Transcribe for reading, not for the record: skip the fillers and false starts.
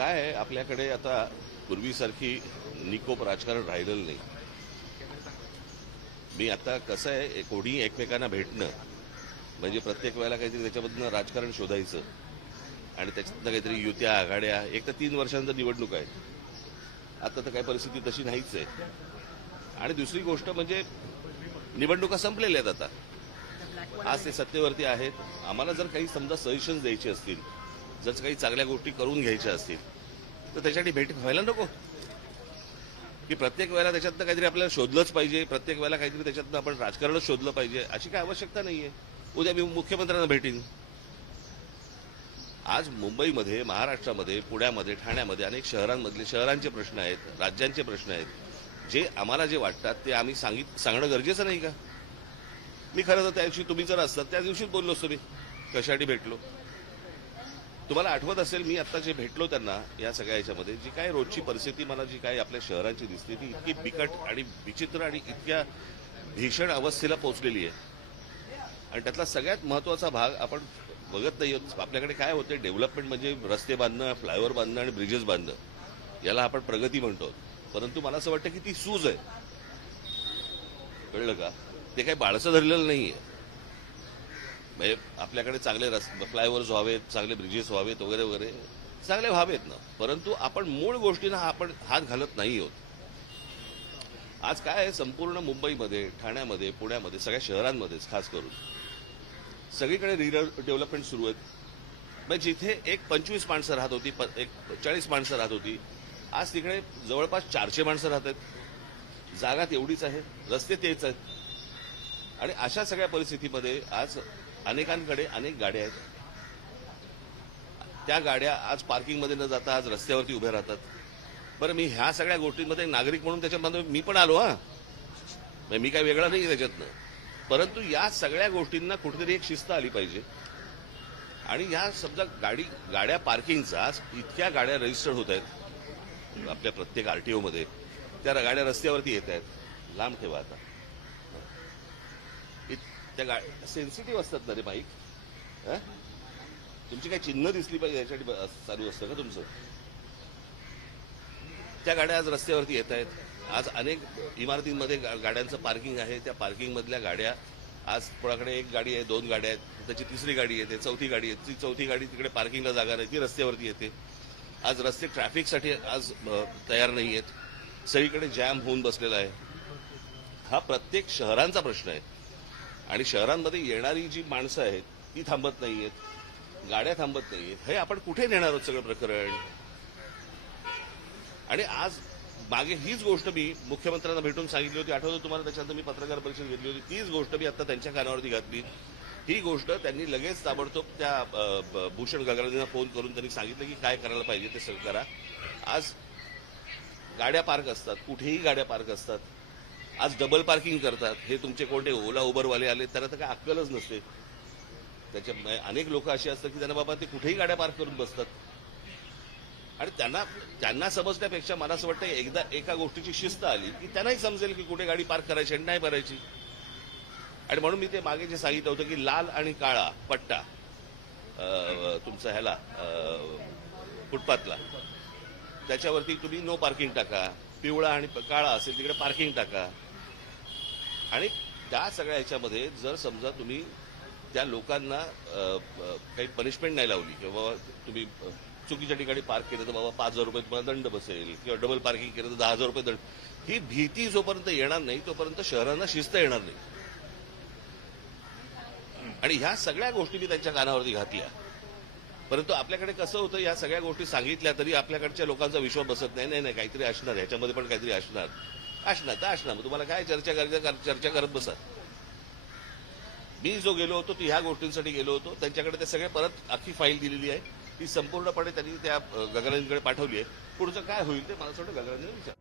काय आहे, आपल्याकडे आता पूर्वीसारखी निकोप राजकारण राहिलेलं नाही. मी आता कसं आहे, कोणी एकमेकांना भेटणं म्हणजे प्रत्येक वेळेला काहीतरी त्याच्यामधनं राजकारण शोधायचं आणि त्याच्यातनं काहीतरी युत्या आघाड्या. एक तर 3 वर्षांचा निवडणूक आहे, आता तर काही परिस्थिती तशी नाहीच आहे. आणि दुसरी गोष्ट म्हणजे निवडणुका संपलेल्या आहेत आता. आज ते सत्तेवरती आहेत. आम्हाला जर काही समजा सजेशन्स द्यायचे असतील, जर काही चांगल्या गोष्टी करून घ्यायच्या असतील तर त्याच्यासाठी भेट व्हायला नको की प्रत्येक वेळेला त्याच्यातनं काहीतरी आपल्याला शोधलंच पाहिजे, प्रत्येक वेळेला काहीतरी त्याच्यातनं आपण राजकारणच शोधलं पाहिजे, अशी काही आवश्यकता नाहीये. उद्या मी मुख्यमंत्र्यांना भेटीन. आज मुंबईमध्ये, महाराष्ट्रामध्ये, पुण्यामध्ये, ठाण्यामध्ये अनेक शहरांचे प्रश्न आहेत, राज्यांचे प्रश्न आहेत. जे आम्हाला जे वाटतात ते आम्ही सांगणं गरजेचं नाही का? मी खरं तर त्या दिवशी तुम्ही जर असतात त्या दिवशीच बोललो असतो. मी कशासाठी भेटलो तुम्हाला आठवत असेल. मी आता जे भेटलो त्यांना या सगळ्या ह्याच्यामध्ये जी काय रोजची परिस्थिती मला जी काय आपल्या शहरांची दिसते ती इतकी बिकट आणि विचित्र आणि इतक्या भीषण अवस्थेला पोहोचलेली आहे. आणि त्यातला सगळ्यात महत्वाचा भाग आपण बघत नाही आहोत. आपल्याकडे काय होते, डेव्हलपमेंट म्हणजे रस्ते बांधणं, फ्लायओव्हर बांधणं आणि ब्रिजेस बांधणं, याला आपण प्रगती म्हणतो. परंतु मला असं वाटतं की ती सूज आहे. कळलं का? ते काही बाळसं धरलेलं नाहीये. म्हणजे आपल्याकडे चांगले फ्लायओव्हर्स व्हावेत, चांगले ब्रिजेस व्हावेत वगैरे वगैरे, चांगले व्हावेत ना. परंतु आपण मूळ गोष्टींना आपण हात घालत नाही आहोत. आज काय आहे, संपूर्ण मुंबईमध्ये, ठाण्यामध्ये, पुण्यामध्ये, सगळ्या शहरांमध्येच खास करून सगळीकडे रिडेव्हलपमेंट सुरू आहेत. म्हणजे जिथे एक 25 माणसं राहत होती, एक 40 माणसं राहत होती, आज तिकडे जवळपास 400 माणसं राहत आहेत. जागा तेवढीच आहे, रस्ते तेच आहेत. आणि अशा सगळ्या परिस्थितीमध्ये आज अनेकांकडे अनेक गाड्या आहेत. त्या गाड्या आज पार्किंगमध्ये न जाता आज रस्त्यावरती उभ्या राहतात. बरं, मी ह्या सगळ्या गोष्टींमध्ये नागरिक म्हणून त्याच्यामध्ये मी पण आलो. मी काय वेगळा नाही त्याच्यातनं. परंतु या सगळ्या गोष्टींना कुठेतरी एक शिस्त आली पाहिजे. आणि या समजा गाड्या पार्किंगचा इतक्या गाड्या रजिस्टर्ड होत आहेत आपल्या प्रत्येक आरटीओ मध्ये, त्या गाड्या रस्त्यावरती येत आहेत. लांब ठेवा आता. त्या सेन्सिटिव्ह असतात ना रे बाईक. तुमची काही चिन्ह दिसली पाहिजे यासाठी चालू असतं का तुमचं? त्या गाड्या आज रस्त्यावरती येत आहेत. आज अनेक इमारतींमध्ये गाड्यांचं पार्किंग आहे. त्या पार्किंग मधल्या गाड्या आज कोणाकडे एक गाडी आहे, 2 गाड्या आहेत, त्याची तिसरी गाडी येते, चौथी गाडी येते. ती चौथी गाडी तिकडे पार्किंगला जागा नाही, ती रस्त्यावरती येते. आज रस्ते ट्रॅफिकसाठी आज तयार नाही आहेत. सगळीकडे जॅम होऊन बसलेला आहे. हा प्रत्येक शहरांचा प्रश्न आहे. आणि शहरांमध्ये येणारी जी माणसं आहेत ती थांबत नाहीयेत, गाड्या थांबत नाहीयेत. हे आपण कुठे नेणार आहोत सगळं प्रकरण? आणि आज मागे हीच गोष्ट मी मुख्यमंत्र्यांना भेटून सांगितली होती, आठवतं तुम्हाला? त्याच्यानंतर मी पत्रकार परिषद घेतली होती. तीच गोष्ट मी आता त्यांच्या कानावरती घातली. ही गोष्ट त्यांनी लगेच ताबडतोब त्या भूषण गगरांना फोन करून त्यांनी सांगितलं की काय करायला पाहिजे ते सगळं करा. आज गाड्या पार्क असतात, कुठेही गाड्या पार्क असतात. आज डबल पार्किंग करतात. हे तुमचे कोणते ओला उबरवाले आले त्यांना तर काय अक्कलच नसते. त्याच्या अनेक लोक अशी असतात की त्यांना बाबा ते कुठेही गाड्या पार्क करून बसतात. आणि त्यांना समजण्यापेक्षा मला असं वाटतं एकदा एका गोष्टीची शिस्त आली की त्यांनाही समजेल की कुठे गाडी पार्क करायची आणि नाही करायची. आणि म्हणून मी ते मागे जे सांगितलं होतं की लाल आणि काळा पट्टा तुमचा ह्याला फुटपाथला, त्याच्यावरती तुम्ही नो पार्किंग टाका. पिवळा आणि काळा असेल तिकडे पार्किंग टाका. आणि त्या सगळ्या ह्याच्यामध्ये जर समजा तुम्ही त्या लोकांना काही पनिशमेंट नाही लावली किंवा तुम्ही चुकीच्या ठिकाणी पार्क केलं तर बाबा 5,000 रुपये तुम्हाला दंड बसेल किंवा डबल पार्किंग केलं तर 10,000 रुपये दंड, ही भीती जोपर्यंत येणार नाही तोपर्यंत शहरांना शिस्त येणार नाही. आणि ह्या सगळ्या गोष्टी मी त्यांच्या कानावरती घातल्या. परंतु आपल्याकडे कसं होतं, या सगळ्या गोष्टी सांगितल्या तरी आपल्याकडच्या लोकांचा विश्वास बसत नाही. नाही काहीतरी असणार, ह्याच्यामध्ये पण काहीतरी असणार तर असणार. मग तुम्हाला काय चर्चा करत बसा. मी जो गेलो होतो ती ह्या गोष्टींसाठी गेलो होतो. त्यांच्याकडे ते सगळे परत अख्खी फाईल दिलेली आहे. ती संपूर्णपणे त्यांनी त्या गगरांकडे पाठवली आहे. पुढचं काय होईल ते मला वाटतं गगरांनी विचार.